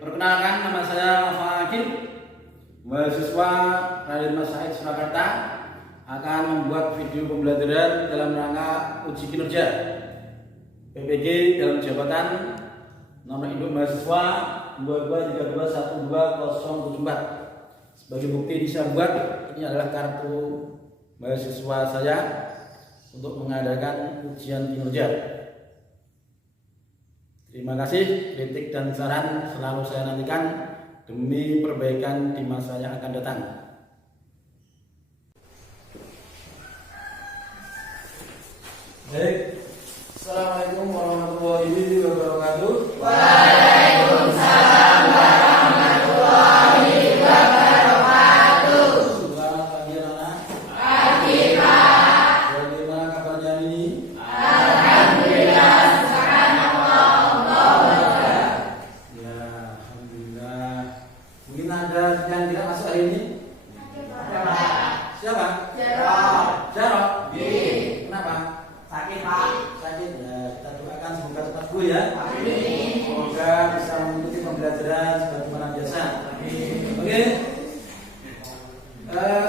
Perkenalkan, nama saya Fakir, mahasiswa Raden Mas Said Surakarta, akan membuat video pembelajaran dalam rangka uji kinerja PPG dalam jabatan nomor induk mahasiswa 22321204. Sebagai bukti bisa buat, ini adalah kartu mahasiswa saya untuk mengadakan ujian kinerja. Terima kasih, kritik dan saran selalu saya nantikan demi perbaikan di masa yang akan datang. Baik, Assalamualaikum warahmatullahi wabarakatuh. Waalaikumsalam warahmatullahi wabarakatuh. Selamat pagi anak-anak. Pagi Pak. Bagaimana kabarnya ini? Alhamdulillah Ya, alhamdulillah. Mungkin ada yang tidak masuk hari ini? Siapa? Jarok. Kenapa? Sakit Pak. Sakit. Ya, kita doakan semoga cepat sembuh ya. Amin. Semoga bisa mengikuti pembelajaran sebagaimana biasa. Oke.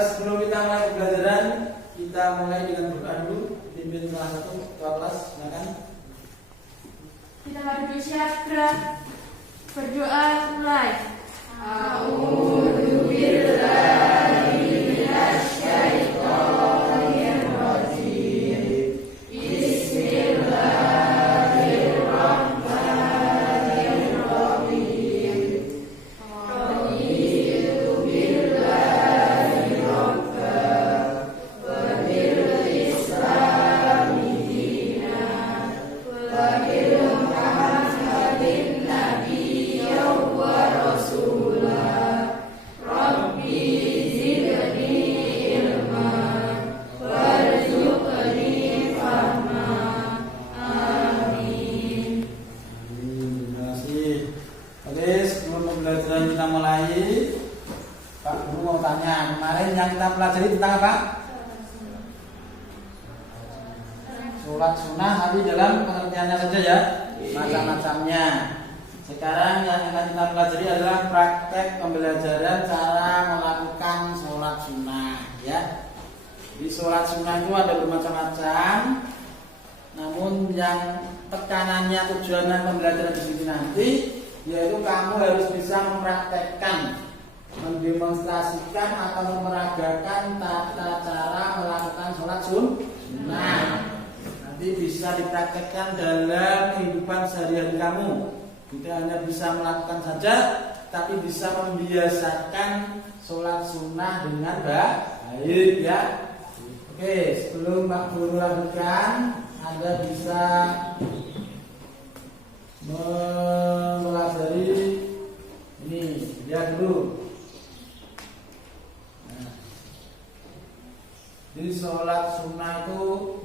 Sebelum kita mulai pembelajaran, kita mulai dengan berdoa dulu. Pimpin salah satu ketua kelas, silakan. Kita berdua siap, gerak. Berdoa mulai. Terima kasih. Oke, sebelum pembelajaran kita mulai, Pak Guru mau tanya, kemarin yang kita pelajari tentang apa? Sholat sunnah, tapi dalam pengertiannya saja ya, macam-macamnya. Sekarang yang akan kita pelajari adalah praktek pembelajaran cara melakukan sholat sunnah, ya. Di sholat sunnah itu ada bermacam-macam. Namun yang tekanannya, tujuannya pembelajaran di sini nanti, yaitu kamu harus bisa mempraktekkan, mendemonstrasikan atau memeragakan tata cara melakukan sholat sunnah. Nanti bisa dipraktekkan dalam kehidupan sehari-hari kamu. Tidak hanya bisa melakukan saja, tapi bisa membiasakan sholat sunnah dengan baik, ya. Oke, sebelum Pak Guru lanjutkan, Anda bisa mempelajari ini, lihat dulu. Nah, di sholat sunnah itu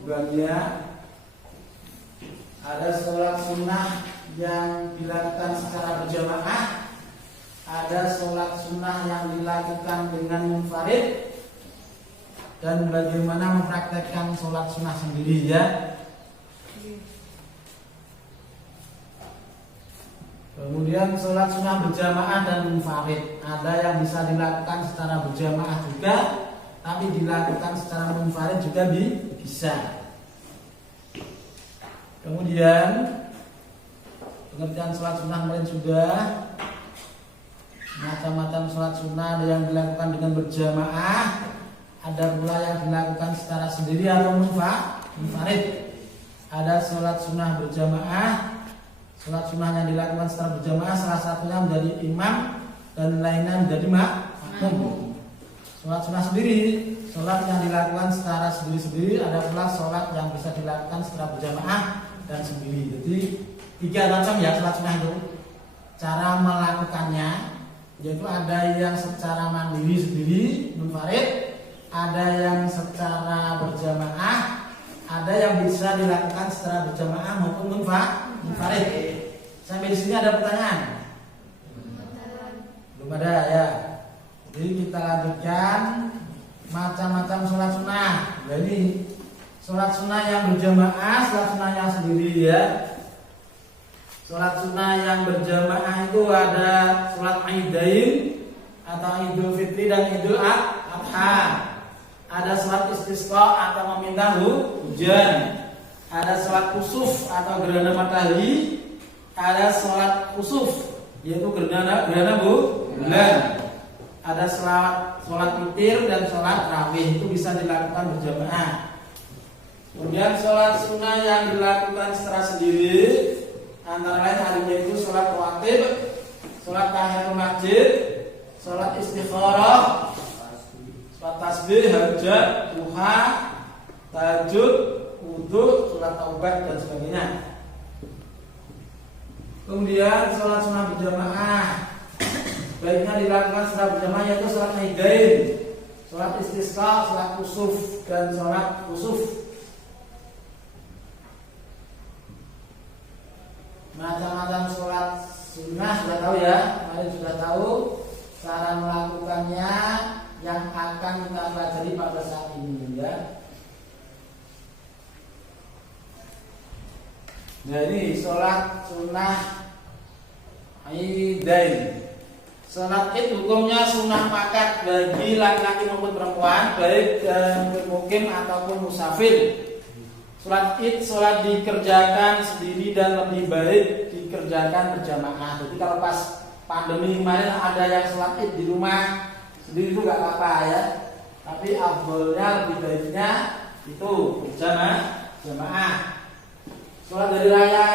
banyak. Ada sholat sunnah yang dilakukan secara berjamaah, ada sholat sunnah yang dilakukan dengan munfarid, dan bagaimana mempraktekkan sholat sunnah sendiri, ya. Kemudian sholat sunnah berjamaah dan munfarid, ada yang bisa dilakukan secara berjamaah juga, tapi dilakukan secara munfarid juga bisa. Kemudian pengertian sholat sunnah kemarin sudah. Macam-macam sholat sunnah, ada yang dilakukan dengan berjamaah, ada pula yang dilakukan secara sendiri atau munfarid. Ada sholat sunnah berjamaah. Sholat sunnah yang dilakukan secara berjamaah salah satunya menjadi imam dan lainnya menjadi makmum. Sholat sunnah sendiri, sholat yang dilakukan secara sendiri-sendiri, ada pula sholat yang bisa dilakukan secara berjamaah dan sendiri. Jadi 3 macam ya sholat sunnah itu. Cara melakukannya, yaitu ada yang secara mandiri sendiri, munfarid, ada yang secara berjamaah, ada yang bisa dilakukan secara berjamaah maupun munfarid. Sampai di sini ada pertanyaan? Belum ada ya. Jadi kita lanjutkan macam-macam sholat sunnah. Jadi sholat sunnah yang berjamaah, sholat sunnah yang sendiri, ya. Sholat sunnah yang berjamaah itu ada sholat Aidain atau Idul Fitri dan Idul Adha. Ada sholat istisqa atau meminta hujan. Ada sholat kusuf atau gerhana matahari. Ada sholat kusuf yaitu gerhana bulan. Ada sholat witir dan sholat tarawih itu bisa dilakukan berjamaah. Kemudian sholat sunnah yang dilakukan secara sendiri antara lain harinya itu sholat rawatib, sholat tahiyatul masjid, sholat istikharah, sholat tasbih, hajat, duha, tahajud, wudu, sholat taubat dan sebagainya. Kemudian sholat sunnah berjamaah baiknya dilakukan secara berjamaah yaitu sholat Aidain, sholat istisqa, sholat kusuf dan sholat kusuf. Macam-macam sholat sunnah sudah tahu ya, kalian sudah tahu cara melakukannya yang akan kita pelajari pada saat ini ya. Nah ini sholat sunnah Aidain. Sholat id hukumnya sunnah muakkad bagi laki-laki maupun perempuan, baik mukim ataupun musafir. Sholat id sholat dikerjakan sendiri dan lebih baik dikerjakan berjamaah. Jadi kalau pas pandemi kemarin ada yang sholat id di rumah sendiri itu nggak apa-apa ya. Tapi afdolnya lebih baiknya itu berjamaah. Sholat dari raya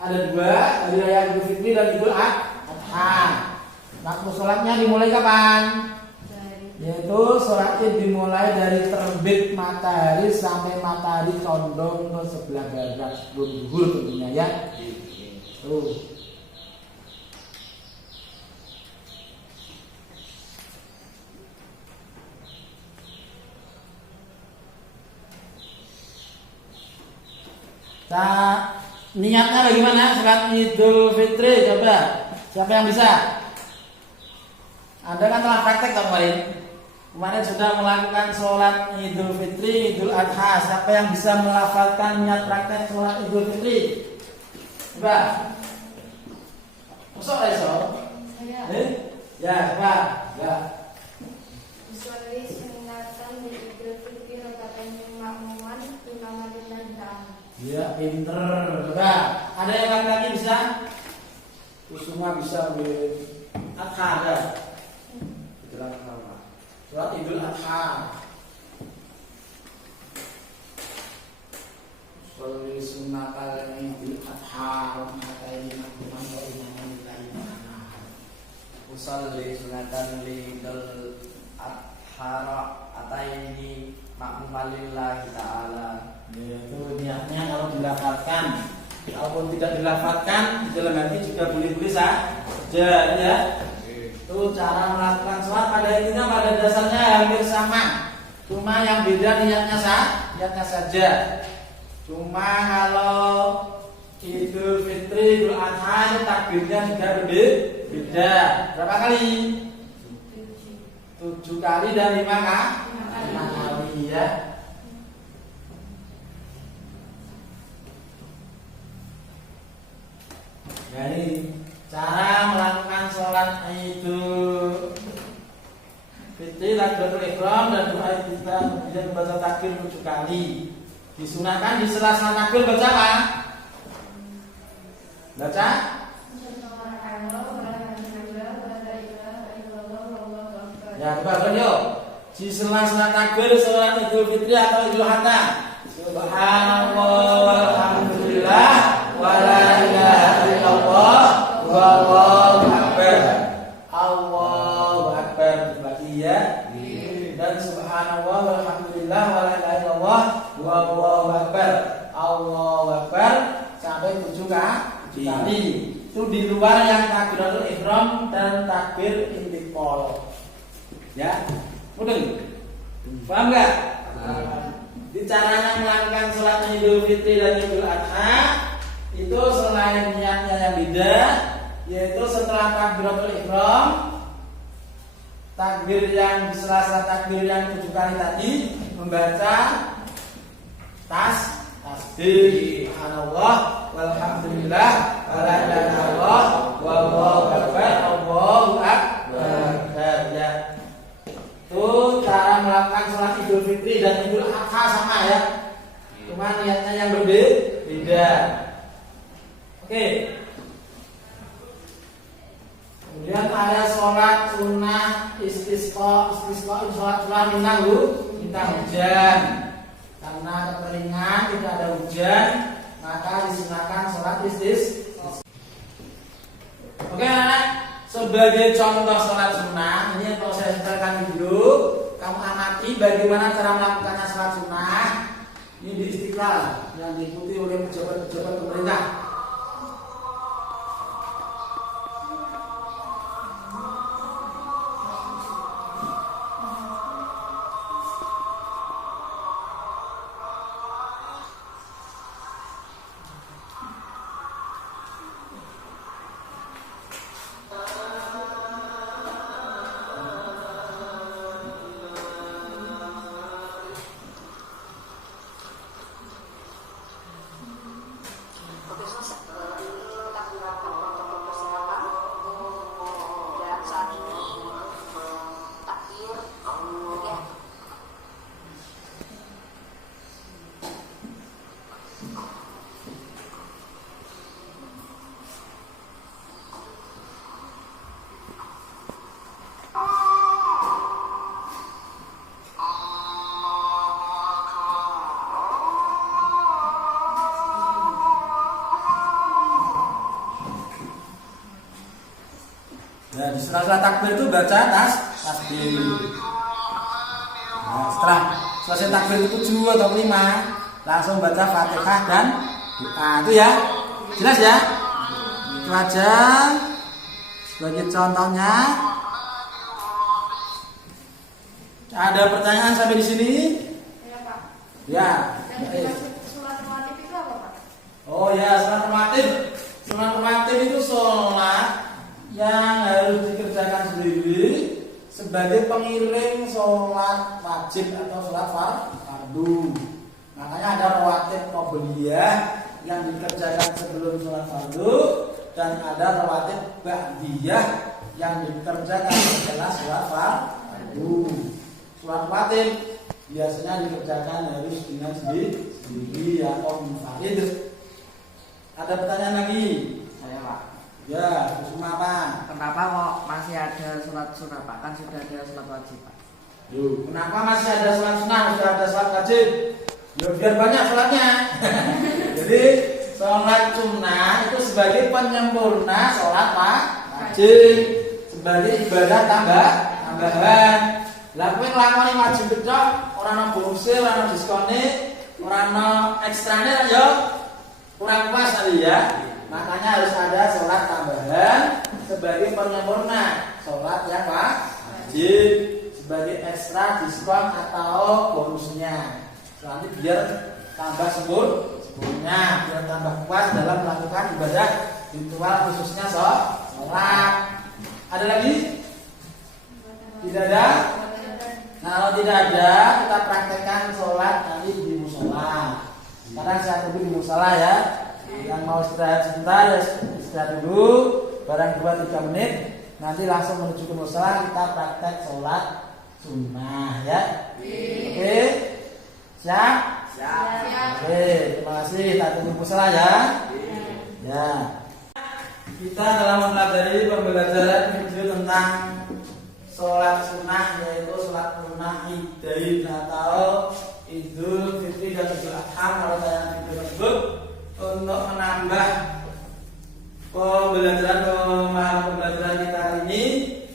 ada dua, dari raya Idul Fitri dan Idul Adha. Waktu sholatnya dimulai kapan? Yaitu sholat id dimulai dari terbit matahari sampai matahari condong ke sebelah barat sebelum zuhur tentunya ya. Tuh. Nah, niatnya bagaimana sholat Idul Fitri? Coba siapa yang bisa? Anda kan telah praktek tahun kemarin sudah melakukan sholat Idul Fitri, Idul Adha. Siapa yang bisa melafalkan niat praktek sholat Idul Fitri? Coba. Masuk Reso? Ya, coba. Ya. Usolli sunatan di Idul Fitri rakaatain makmuman imam lillahi ta'ala. Ya, pinter. Coba. Ada yang laki-laki bisa? Semua bisa. Adha ada. Sholat Idul Adha. Sholat sunnatal Idul Adha Mataini makmuman wa imaman lillahi. Usolli sunatan Idul Adha ataini makmuman lillahi ta'ala. Itu niatnya kalau dilafalkan. Kalaupun tidak dilafalkan di dalam hati juga boleh-boleh saja ya. Itu cara melakukan sholat pada intinya pada dasarnya hampir sama. Cuma yang beda niatnya saja. Cuma kalau Idul Fitri, Idul Adha itu takbirnya juga beda. Berapa kali? 7 kali dan 5 kali ya. Jadi cara melakukan sholat Idul Fitri, takbiratul ihram dan doa kita kemudian membaca takbir 7 kali. Disunahkan di sela-sela takbir baca apa? Baca? Ya, coba yuk. Di sela-sela takbir sholat Idul Fitri atau Idul Adha. Subhanallah walhamdulillah wala ilaha illallah wallahu akbar. Allahu akbar lagi ya. Dan subhanallah walhamdulillah wala ilaha illallah wallahu akbar. Allahu akbar sampai 7 kali. Itu di luar yang takbiratul ihram dan takbir intiqal. Ya. Mudeng. Paham enggak? Di caranya melakukan sholat Idul Fitri dan Idul Adha itu selain niatnya yang beda, yaitu setelah takbiratul ihram, takbir yang di sela-sela takbir yang 7 kali tadi membaca tasbih subhanallah walhamdulillah, wala ilaha illallah, wallahu akbar, Allahu akbar. Ya. Itu cara melakukan sholat Idul Fitri dan Idul Adha sama ya. Cuma niatnya yang berbeda. Oke. Kemudian ada sholat sunnah istisqa. Istisqa itu sholat sunnah minta hujan. Karena kekeringan tidak ada hujan, maka disunahkan sholat istisqa. Oke anak, sebagai contoh sholat sunnah, ini yang saya ceritakan dulu. Kamu amati bagaimana cara melakukannya sholat sunnah. Ini di Istiqlal yang diikuti oleh pejabat-pejabat pemerintah. Nah, di surah takbir itu baca tasbih. Nah, setelah selesai takbir itu 7 atau 5, langsung baca Fatihah dan doa. Itu ya. Jelas ya? Itu aja sebagai contohnya. Ada pertanyaan sampai di sini? Ya, Pak. Ya. Yang dimaksud sholat rawatib itu apa, Pak? Oh ya, sholat rawatib. Sholat rawatib itu sholat yang harus dikerjakan sendiri sebagai pengiring sholat wajib atau sholat fardu. Makanya ada rawatib qobliyah yang dikerjakan sebelum sholat fardu dan ada rawatib ba'diyah yang dikerjakan setelah sholat fardu. Sholat rawatib biasanya dikerjakan harus dengan sendiri atau munfarid. Ada pertanyaan lagi? Saya Pak. Ya, Kusuma apa? Kenapa kok masih ada sholat sunnah Pak? Kan sudah ada sholat wajib Pak. Yuk, kenapa masih ada sholat sunnah, sudah ada sholat wajib? Ya biar banyak sholatnya. Jadi sholat sunnah itu sebagai penyempurna sholat wajib, sebagai ibadah tambahan. Lah kowe nglakoni wajib tok, ora ana bonuse, ora ana diskone, ora ana ekstrane ya kurang pas kali ya. Makanya harus ada sholat tambahan sebagai penyempurna sholat yang wajib, sebagai ekstra diskon atau bonusnya. Nanti biar tambah sempurna, biar tambah puas dalam melakukan ibadah ritual khususnya sholat. Ada lagi? Tidak ada? Nah, kalau tidak ada, kita praktekkan sholat nanti di musola. Sekarang saya tunggu di musola ya. Yang mau istirahat sebentar, ya istirahat dulu, barang 2-3 menit, nanti langsung menuju ke musola kita praktek sholat sunnah ya. Oke, siap? Siap. Oke, terima kasih. Kita tunggu musola ya. Ya. Kita telah mempelajari pembelajaran video tentang sholat sunnah, yaitu sholat sunnah Idain atau Idul Fitri dan Idul Adha. Kalau saya video tersebut untuk menambah pembelajaran kita hari ini,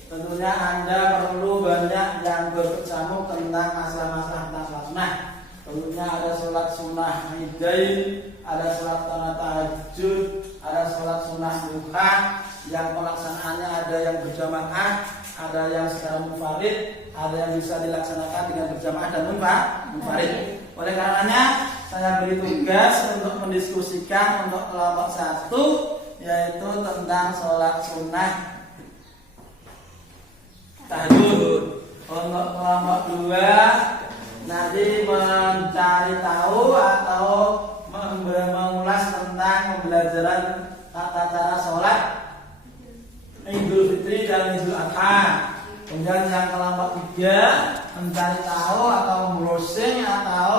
tentunya Anda perlu banyak yang berkecamuk tentang masalah-masalah tentang sholat sunnah. Tentunya ada sholat sunnah Idain, ada sholat tahajud, ada sholat sunnah duha yang pelaksanaannya ada yang berjamaah, ada yang secara munfarid, ada yang bisa dilaksanakan dengan berjamaah dan munfarid. Oleh karenanya saya beri tugas untuk mendiskusikan untuk kelompok 1, yaitu tentang sholat sunnah tahajud. Untuk kelompok 2 nanti mencari tahu atau mengulas tentang pembelajaran tata cara sholat Idul Fitri dan Idul Adha. Kemudian yang kelompok 3 mencari tahu atau browsing atau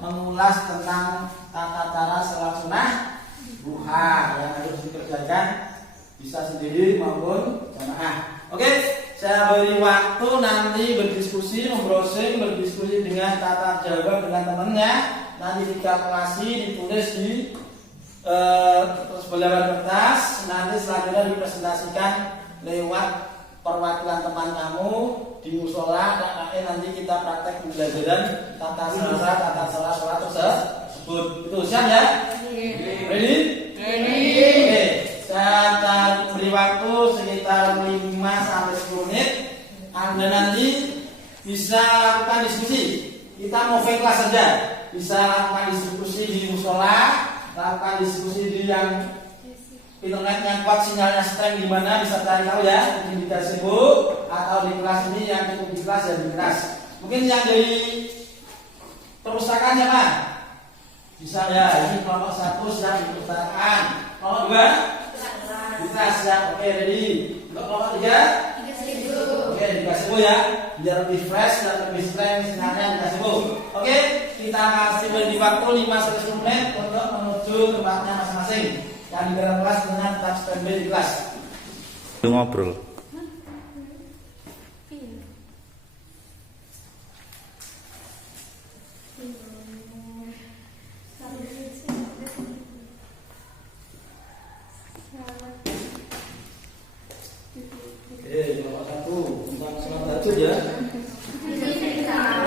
mengulas tentang tata cara sholat sunnah duha yang harus dikerjakan bisa sendiri maupun jamaah. Oke, saya beri waktu nanti berdiskusi, membrowsing, berdiskusi dengan tata jawab dengan temannya. Nanti dikalkulasi, ditulis di sebelah kertas. Nanti selanjutnya dipresentasikan lewat perwakilan teman kamu di musola. Nanti kita praktek pembelajaran tata cara sholat tersebut. Itu siap ya? Ready? Oke, saya beri waktu sekitar 5-10 menit. Anda nanti bisa lakukan diskusi. Kita mau fake class saja. Bisa lakukan diskusi di musola, lakukan diskusi di yang internet yang kuat sinyalnya strength di mana bisa cari tahu ya, mungkin di Facebook atau di kelas ini yang cukup di kelas ya di kelas. Mungkin yang dari perpustakaan siapa? Bisa ya, ini kelompok 1 siap di perpustakaan. Kelompok 2? Bisa siap, oke ready. Untuk kelompok 3? Oke, dikasih ya, biar lebih fresh dan lebih strength sinyalnya dikasih. Oke, kita kasih beri waktu 5-10 menit untuk menuju tempatnya masing-masing. Yang di dalam kelas dengan tetap standby di kelas. Ngobrol. Nomor 1 tentang sholat tahajud ya.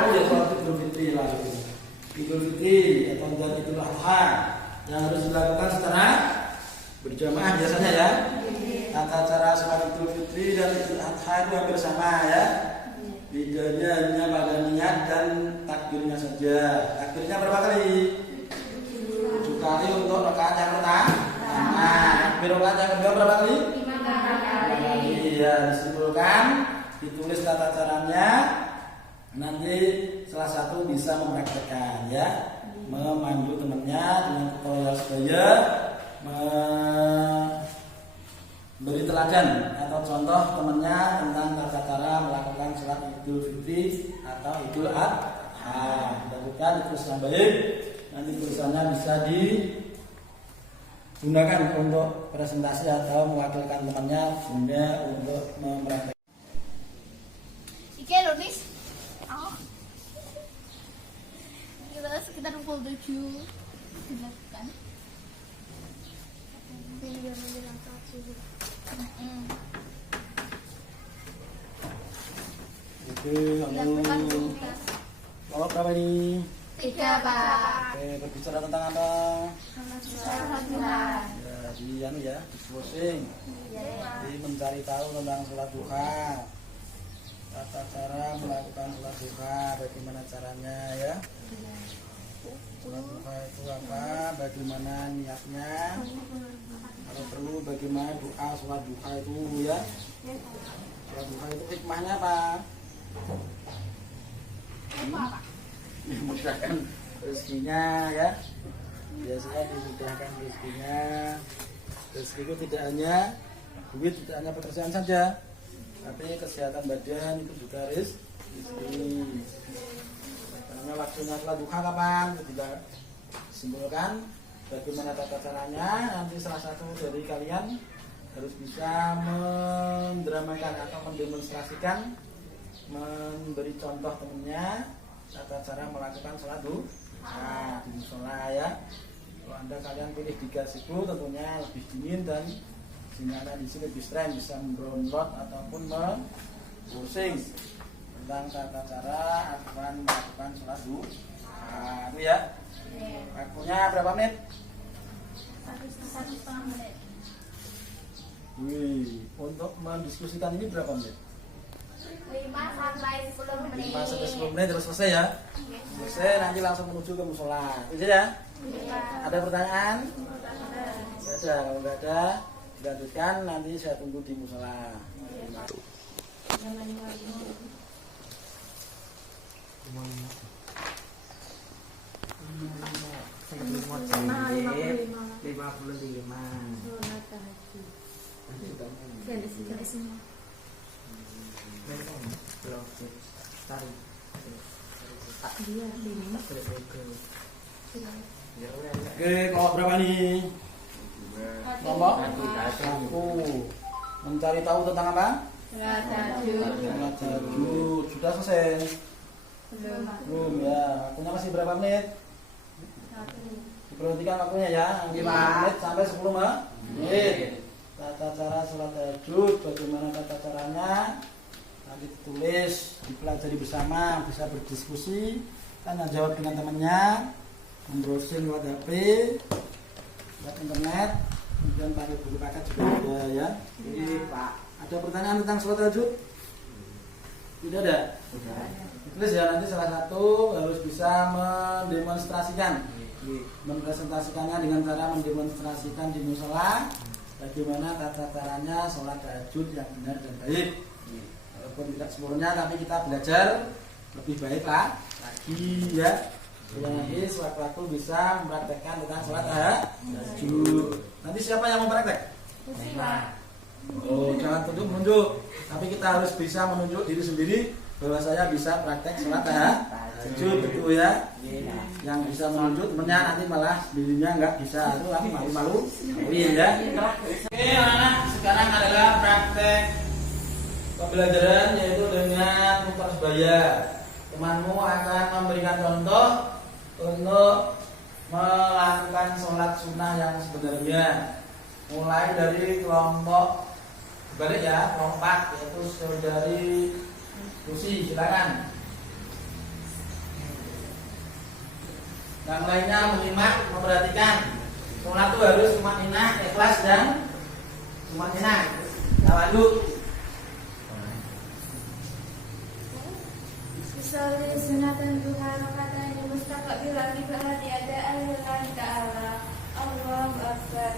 Oh ya, sholat Idul Fitri lah. Idul Fitri atau Idul Adha yang harus dilakukan secara berjamaah biasanya ya. Tata cara sholat Idul Fitri dan Idul Adha itu hampir sama ya. Bedanya hanya pada niat dan takbirnya saja. Takbirnya berapa kali? 7 kali untuk rakaat yang pertama. Takbir rakaat yang kedua berapa kali? 5 kali. Ya, disimpulkan, ditulis tata caranya. Nanti salah satu bisa mempraktekkan ya, memandu temannya dengan tutorial sebaya, memberi teladan atau contoh temannya tentang tata cara melakukan sholat Idul Fitri atau Idul Adha. Mudah-mudahan itu yang baik. Nanti tulisannya bisa digunakan untuk presentasi atau mewakilkan temannya bunda untuk mempraktekkan. Ike Lonis. Kita sekitar pukul 7 dilakukan. Oke, kamu kalau berapa ini? 3 Pak. Oke, berbicara tentang apa? Sholat. Ya, di browsing, di mencari tahu tentang sholat duha, tata cara melakukan sholat duha, bagaimana caranya ya. Sholat duha itu apa? Bagaimana niatnya? Kalau perlu bagaimana doa sholat duha itu ya. Sholat duha itu hikmahnya apa? Memudahkan rezekinya ya. Biasanya dimudahkan rezekinya. Rezeki itu tidak hanya duit, tidak hanya pekerjaan saja, tapi kesehatan badan itu juga rezeki. Karena waktunya sholat duha kapan? Kita simpulkan bagaimana tata caranya. Nanti salah satu dari kalian harus bisa mendramakan atau mendemonstrasikan, memberi contoh temennya tata cara melakukan sholat duha di musola ya. Kalau Anda kalian pilih di gazebo tentunya lebih dingin dan sinyalnya di sini lebih strength, bisa mendownload ataupun membrowsing tentang tata cara akan melakukan sholat duha itu ya. Waktunya berapa menit? 1,5 menit. Wih, untuk mendiskusikan ini berapa menit? 5 sampai 10 menit. 5 sampai 10 menit terus selesai ya. Selesai nanti langsung menuju ke musola. Itu saja. Ada pertanyaan? Tidak ada. Kalau nggak ada, dilanjutkan. Nanti saya tunggu di musola. Oke, kelompok berapa nih? Kelompok satu. Mencari tahu tentang apa? Sholat tahajud. Sudah selesai? Belum ya. Waktunya masih berapa menit? Diperhatikan waktunya ya. 5 menit sampai 10 menit. Tata cara sholat tahajud, bagaimana tata caranya? Nanti ditulis, dipelajari bersama, bisa berdiskusi, tanya jawab dengan temannya, membrowsing lewat HP, lewat internet, kemudian pakai buku paket juga ada ya. Jadi Pak, ada pertanyaan tentang sholat tahajud? Tidak ada? Tulis ya, nanti salah satu harus bisa mendemonstrasikannya dengan cara mendemonstrasikan di musola bagaimana tata caranya sholat tahajud yang benar dan baik. Walaupun tidak sempurna, tapi kita belajar lebih baik lagi ya. Supaya nanti sewaktu-waktu bisa mempraktekkan tentang sholat tahajud. Nanti siapa yang mempraktek? Oh, jangan tunjuk menunjuk, tapi kita harus bisa menunjuk diri sendiri bahwa saya bisa praktek sholat tahajud, betul ya. Yang bisa menunjuk temennya nanti malah dirinya nggak bisa, itu kan malu-malu ya. Oke anak, sekarang adalah praktek pembelajaran yaitu dengan muter sebaya. Temanmu akan memberikan contoh untuk melakukan sholat sunnah yang sebenarnya, mulai dari kelompok balik ya, kelompok yaitu saudari Lucy, silakan. Yang lainnya menyimak, memperhatikan. Sholat itu harus tumakninah, ikhlas dan tumakninah. Tawadhu. Usolli sunatan duha rakaatain mustaqbilan qiblat adaan lillahi ta'ala. Allahu akbar.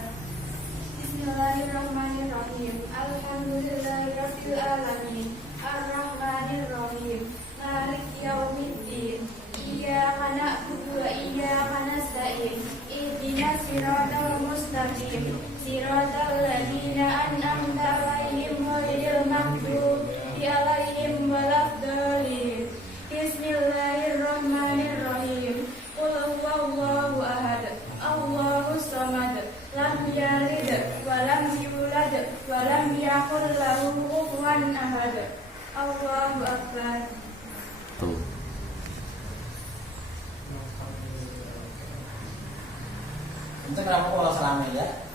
Bismillahirrahmanirrahim. Alhamdulillahirabbil alamin. Ar-Rahmanir-Rahim. Maliki yaumiddin. Iyyaka na'budu wa iyyaka nasta'in. Ihdinas siratal mustaqim. Siratal ladzina an'amta 'alaihim ghairil maghdubi 'alaihim waladdallin. Bismillahirrahmanirrahim. Qul huwallahu ahad. Allahus samad. Lam yalid wa lam yulad wa lam yakul lahu kufuwan ahad. Allahu akbar. Tuh. Untuk kenapa kalau selama ya?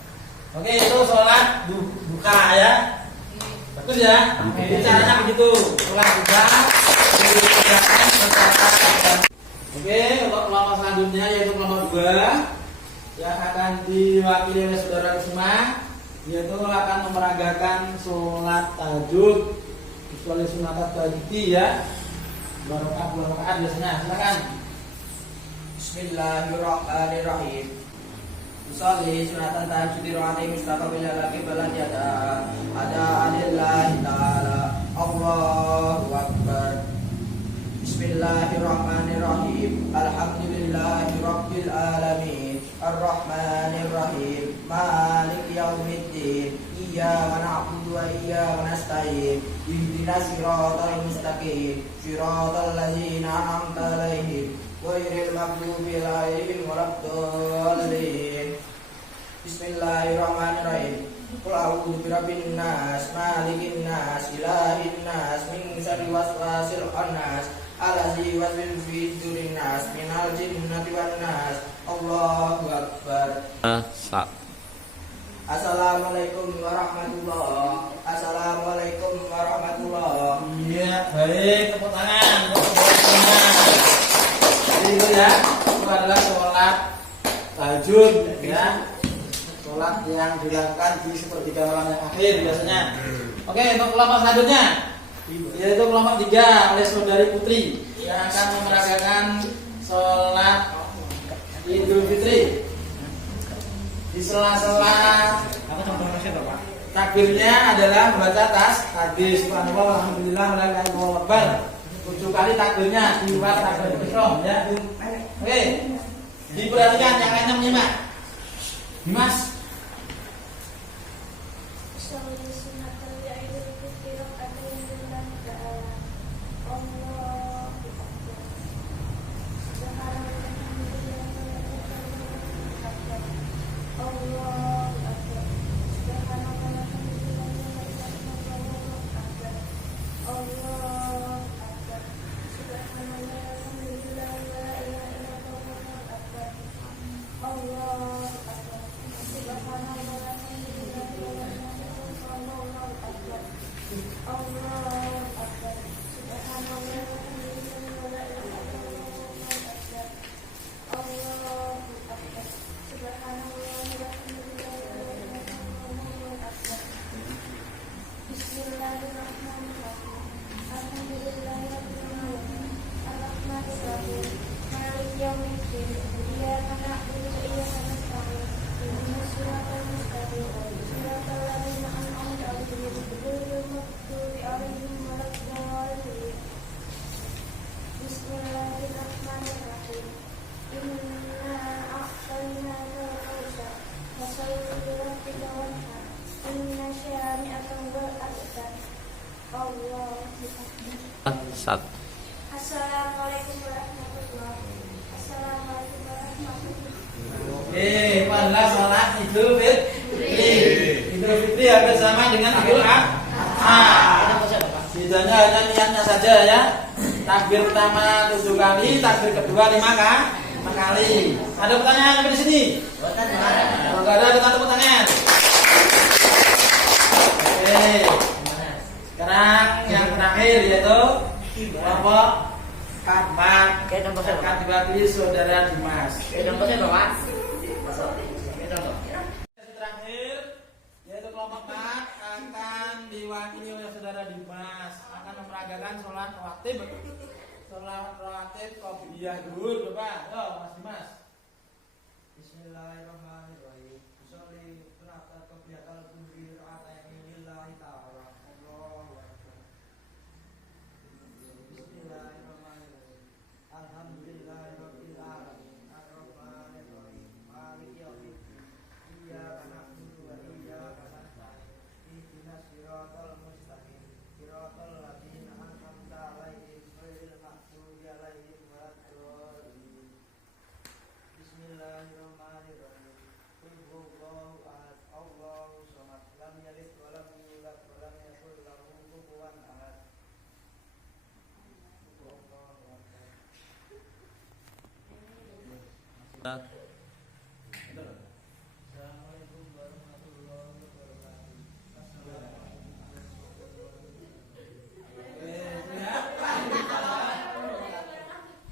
Oke, itu sholat buka ya. Bagus ya. Jadi caranya begitu. Sholat buka. Oke, untuk kelompok selanjutnya yaitu kelompok 2 yang akan diwakili oleh saudara Kusuma, yaitu akan memeragakan sholat tahajud, kecuali sunat tahajud ya. 2 rakaat biasanya. Silakan. Bismillahirrahmanirrahim. Usolli sunatan tahajud rakaatain mustaqbilan qiblat ada alillahi ta'ala. Allahu akbar. Bismillahirrahmanirrahim. Alhamdulillahi rabbil alamin. Ar-Rahmanir-Rahim. Maliki yaumiddin. Iyyaka na'budu wa iyyaka nasta'in. Ihdinas siratal mustaqim. Siratal ladzina an'amta 'alaihim ghairil maghdubi 'alaihim waladdallin. Bismillahirrahmanirrahim. Qul a'udzu birabbin nas, malikin nas, ilahin nas, min syarri waswasil khannas, allazi yuwaswisu fi sudurin nas, minal jinnati wan nas. Allahu akbar. Assalamualaikum warahmatullahi. Assalamualaikum warahmatullahi. Iya, baik, tepuk tangan untuk semuanya. Jadi itu ya, itu adalah sholat tahajud ya. Sholat yang dilakukan di sepertiga malam yang akhir biasanya. Oke, untuk kelompok selanjutnya yaitu kelompok 3 oleh saudari Putri yang akan memeragakan sholat Idul Fitri. Di sela-sela takbirnya adalah membaca tasbih subhanallah alhamdulillah la ilaha illallah 7 kali takbirnya di luar takbir ihram ya. Oke. Diperhatikan yang lainnya menyimak. Dimas. Satu. Assalamualaikum warahmatullahi wabarakatuh. Oke, pada salat Idul Fitri. Idul Fitri hampir sama dengan Idul Adha. Bedanya hanya niatnya saja ya. Takbir pertama 7 kali, takbir kedua 5 kali. Ada pertanyaan sampai di sini? Kalau nggak ada tepuk tangan. Oke. Sekarang yang terakhir yaitu kelompok 4 akan diwakili saudara Dimas. Terakhir yaitu kelompok 4 akan diwakili oleh saudara Dimas, akan memeragakan sholat rawatib qobliyah dulu, Bapak. Yo, Mas Dimas. Bismillahirrahmanirrahim. Usolli salata qobliyatal kubri ra'ataini lillahi ta'ala. Allahu akbar. Bismillahirrahmanirrahim. Alhamdulillahirabbil alamin. Arrahmanir rahim. Maliki yaumiddin. Iyyaka na'budu wa iyyaka nasta'in. Ihdinas siratal mustaqim. Siratal ladzina an'amta 'alaihim ghairil maghdubi 'alaihim waladdallin. Bismillahirrahmanirrahim. Qul huwallahu ahad. Allahu samad. Lam yalid wa lam yulad wa lam yakul lahu kufuwan ahad. Allahu akbar. Assalamualaikum warahmatullahi wabarakatuh.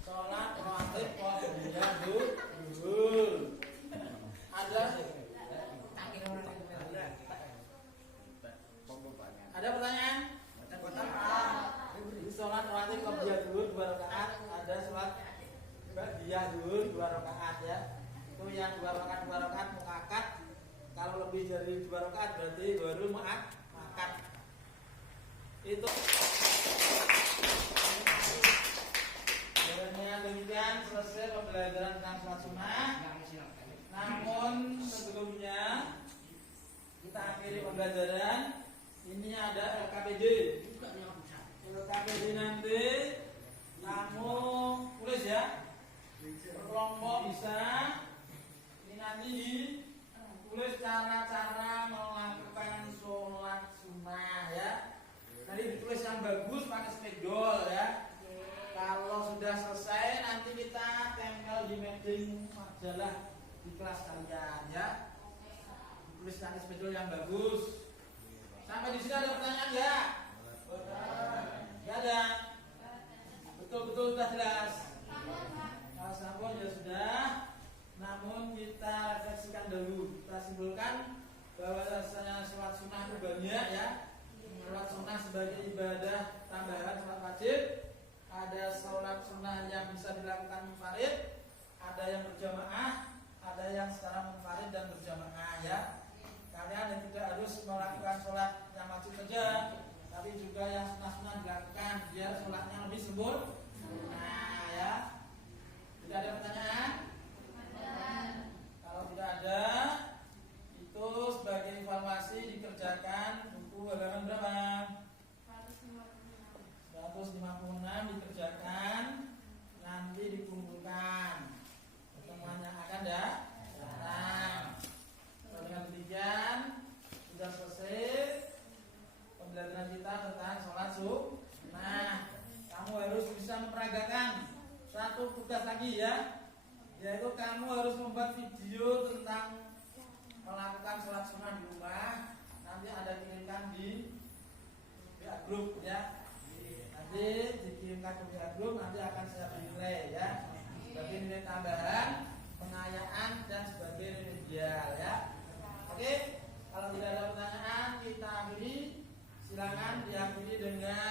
Sholat rawatib qobliyah dulu. Ada pertanyaan? Di sholat rawatib qobliyah dulu 2 rakaat, ada sholat ba'diyah dulu 2 rakaat ya. Itu yang 2 rakaat muakkad. Kalau lebih dari 2 rakaat berarti baru muakkad. Itu dengan demikian selesai pembelajaran tentang sholat sunnah. Namun sebelumnya kita akhiri pembelajaran. Ini ada LKPD. LKPD nanti kamu tulis ya. Berkelompok bisa. Ini nanti tulis cara-cara melakukan sholat sunnah ya. Nanti ditulis yang bagus pakai spidol ya. Kalau sudah selesai nanti kita tempel di meja majalah di kelas kalian ya. Tulis nanti spidol yang bagus. Sampai di sini ada pertanyaan ya? Tidak ada. Betul-betul sudah jelas. Kalau sampun ya sudah. Namun kita refleksikan dulu. Kita simpulkan bahwa rasanya sholat sunnah itu banyak ya. Sholat sunnah sebagai ibadah tambahan sholat wajib. Ada sholat sunnah yang bisa dilakukan munfarid, ada yang berjamaah, ada yang secara munfarid dan berjamaah ya. Kalian yang tidak harus melakukan sholat yang wajib saja, tapi juga yang sunnah-sunnah dilakukan biar sholatnya lebih sempurna ya. Tidak ada pertanyaan? grup ya. Nanti dikirimkan ke pihak grup, nanti akan saya nilai ya. Sebagai nilai tambahan, pengayaan dan sebagai remedial ya. Oke, kalau tidak ada pertanyaan kita akhiri. Silakan diakhiri dengan